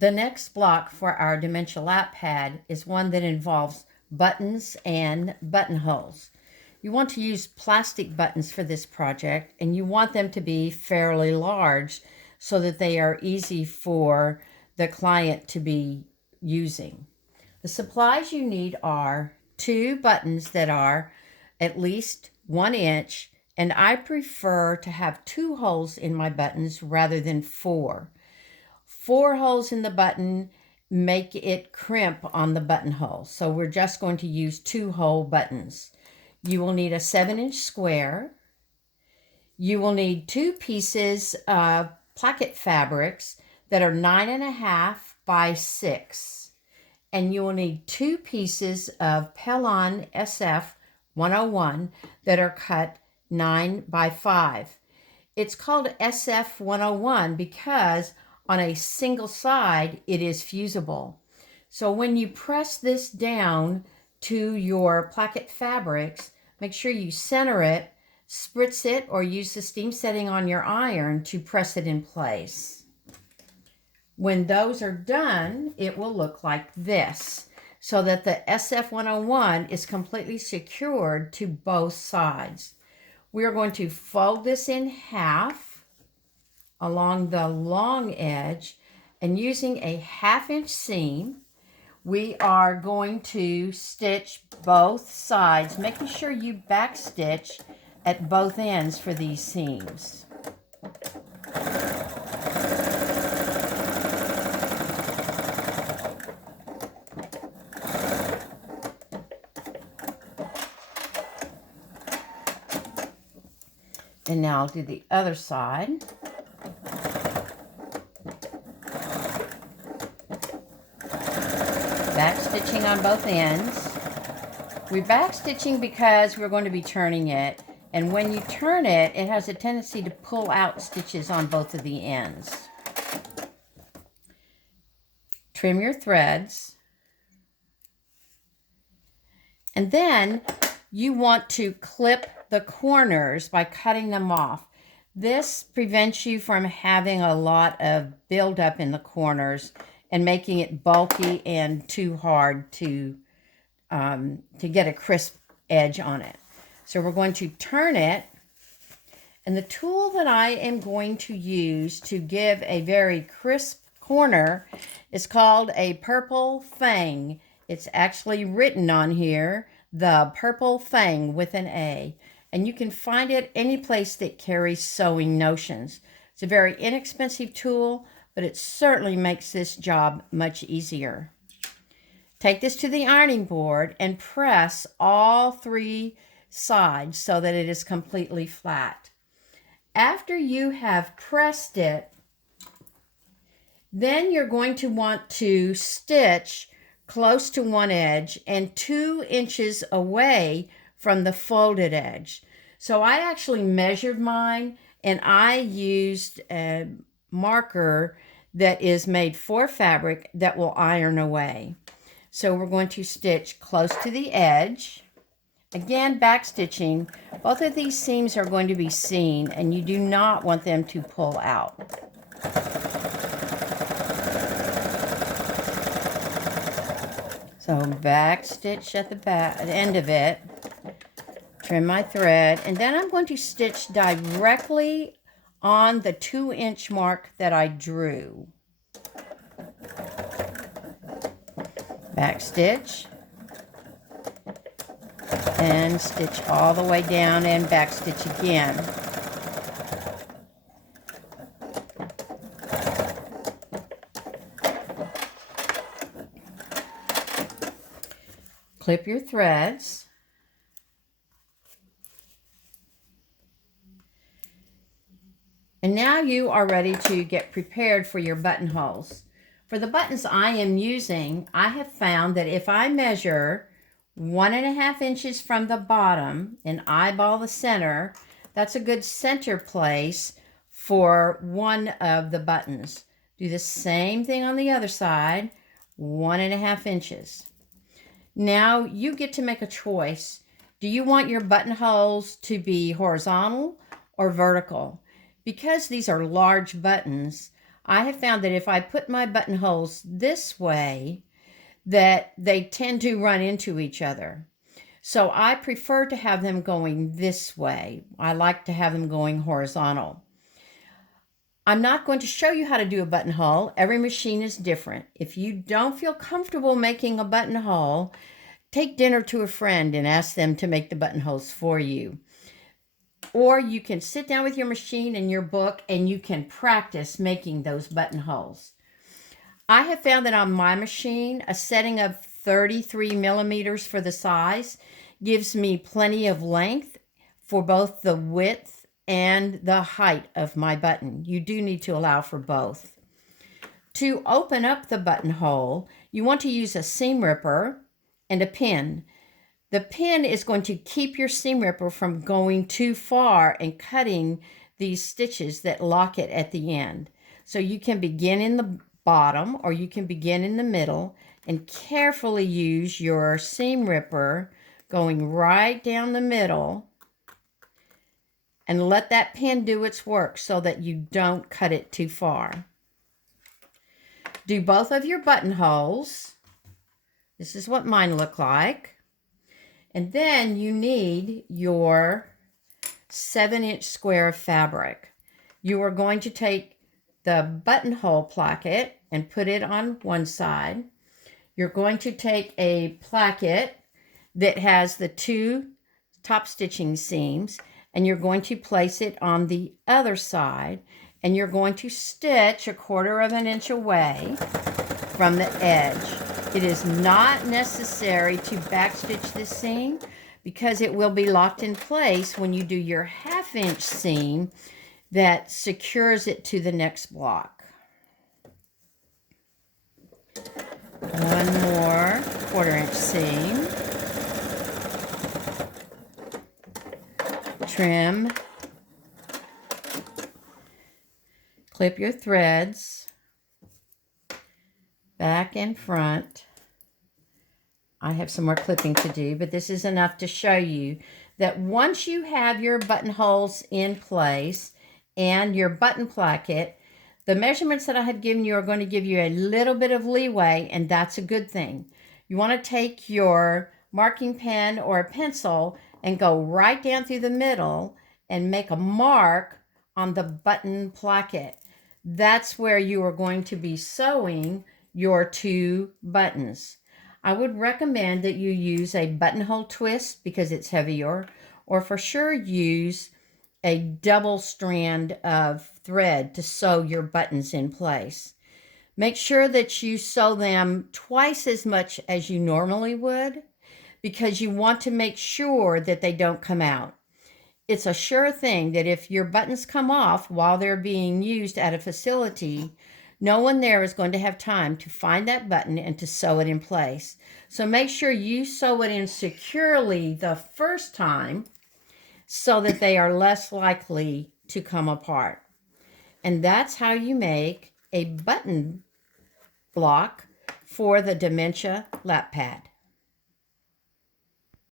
The next block for our Dementia lap pad is one that involves buttons and buttonholes. You want to use plastic buttons for this project, and you want them to be fairly large so that they are easy for the client to be using. The supplies you need are 2 buttons that are at least 1 inch, and I prefer to have 2 holes in my buttons rather than 4. 4 holes in the button make it crimp on the buttonhole, so we're just going to use 2 hole buttons. You will need a 7-inch square. You will need 2 pieces of placket fabrics that are 9.5 by 6. And you will need 2 pieces of Pellon SF101 that are cut 9 by 5. It's called SF101 because on a single side it is fusible. So when you press this down to your placket fabrics, make sure you center it, spritz it, or use the steam setting on your iron to press it in place. When those are done, it will look like this, so that the SF101 is completely secured to both sides. We are going to fold this in half along the long edge, and using a 1/2-inch seam, we are going to stitch both sides, making sure you back stitch at both ends for these seams. And now I'll do the other side. Back stitching on both ends. We're back stitching because we're going to be turning it, and when you turn it, it has a tendency to pull out stitches on both of the ends. Trim your threads, and then you want to clip the corners by cutting them off. This prevents you from having a lot of buildup in the corners and making it bulky and too hard to get a crisp edge on it. So we're going to turn it, and the tool that I am going to use to give a very crisp corner is called a purple fang. It's actually written on here, the purple fang with an A, and you can find it any place that carries sewing notions. It's a very inexpensive tool, but it certainly makes this job much easier. Take this to the ironing board and press all 3 sides so that it is completely flat. After you have pressed it, then you're going to want to stitch close to one edge and 2 inches away from the folded edge. So I actually measured mine, and I used a marker that is made for fabric that will iron away. So we're going to stitch close to the edge. Again, back stitching. Both of these seams are going to be seen, and you do not want them to pull out. So back stitch at the end of it. Trim my thread, and then I'm going to stitch directly on the 2-inch mark that I drew. Back stitch, and stitch all the way down and back stitch again. Clip your threads. And now you are ready to get prepared for your buttonholes. For the buttons I am using, I have found that if I measure 1.5 inches from the bottom and eyeball the center, that's a good center place for one of the buttons. Do the same thing on the other side, 1.5 inches. Now you get to make a choice. Do you want your buttonholes to be horizontal or vertical? Because these are large buttons, I have found that if I put my buttonholes this way, that they tend to run into each other. So I prefer to have them going this way. I like to have them going horizontal. I'm not going to show you how to do a buttonhole. Every machine is different. If you don't feel comfortable making a buttonhole, take dinner to a friend and ask them to make the buttonholes for you. Or you can sit down with your machine and your book and you can practice making those buttonholes. I have found that on my machine, a setting of 33 millimeters for the size gives me plenty of length for both the width and the height of my button. You do need to allow for both. To open up the buttonhole, you want to use a seam ripper and a pin. The pin is going to keep your seam ripper from going too far and cutting these stitches that lock it at the end. So you can begin in the bottom or you can begin in the middle and carefully use your seam ripper going right down the middle and let that pin do its work so that you don't cut it too far. Do both of your buttonholes. This is what mine look like. And then you need your 7-inch square of fabric. You are going to take the buttonhole placket and put it on one side. You're going to take a placket that has the 2 top stitching seams and you're going to place it on the other side and you're going to stitch 1/4 inch away from the edge. It is not necessary to backstitch this seam because it will be locked in place when you do your 1/2 inch seam that secures it to the next block. One more 1/4 inch seam. Trim. Clip your threads back and front. I have some more clipping to do, but this is enough to show you that once you have your buttonholes in place and your button placket, the measurements that I had given you are going to give you a little bit of leeway, and that's a good thing. You want to take your marking pen or a pencil and go right down through the middle and make a mark on the button placket. That's where you are going to be sewing your 2 buttons. I would recommend that you use a buttonhole twist because it's heavier, or for sure use a double strand of thread to sew your buttons in place. Make sure that you sew them twice as much as you normally would because you want to make sure that they don't come out. It's a sure thing that if your buttons come off while they're being used at a facility, no one there is going to have time to find that button and to sew it in place. So make sure you sew it in securely the first time so that they are less likely to come apart. And that's how you make a button block for the Dementia lap pad.